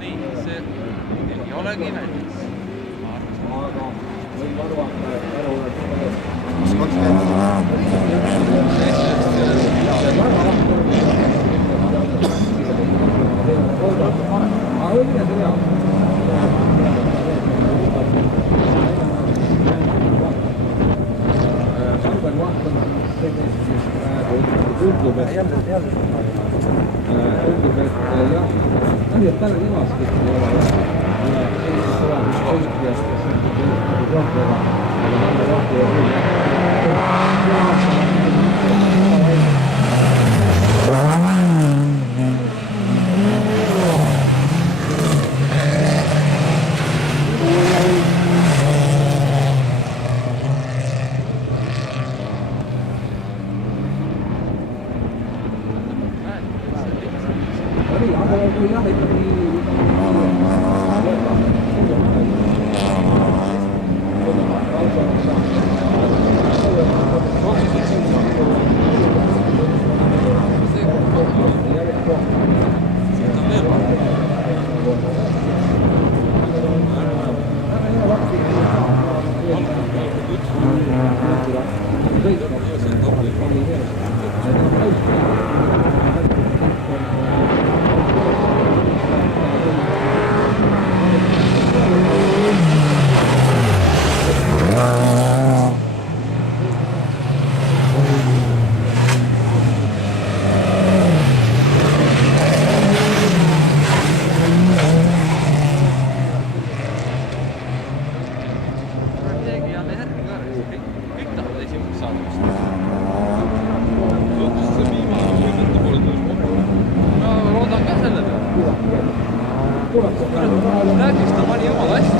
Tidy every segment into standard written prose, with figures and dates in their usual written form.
Nii, see ei olegi näiteks. Aga võib arvata, et ära oleks kas 20. Tundub, et jah, et täna niimoodi ei ole ja sellisest olemas hoidjast, kes on rahvega, aga nende rahvega räägiks ta pani oma asja.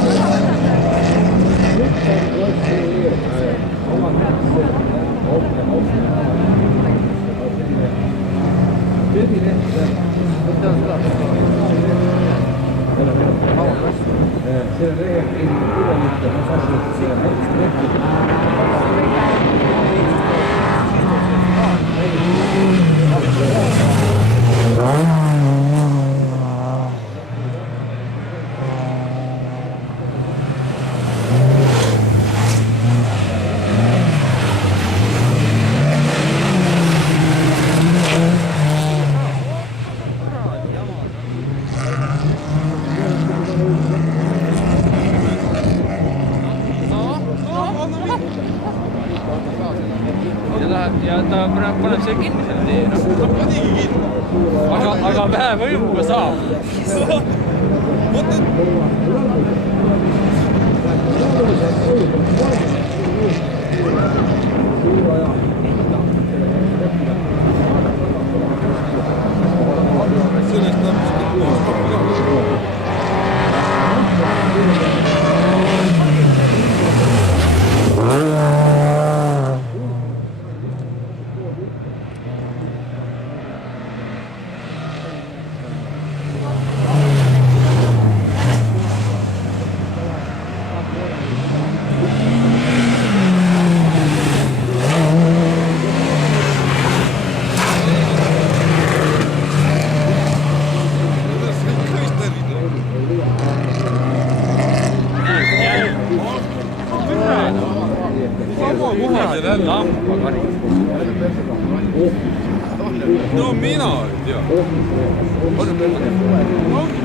Ja ta paneb see kinni selle tee. Aga vähe võimuga saab. No mina ei tea.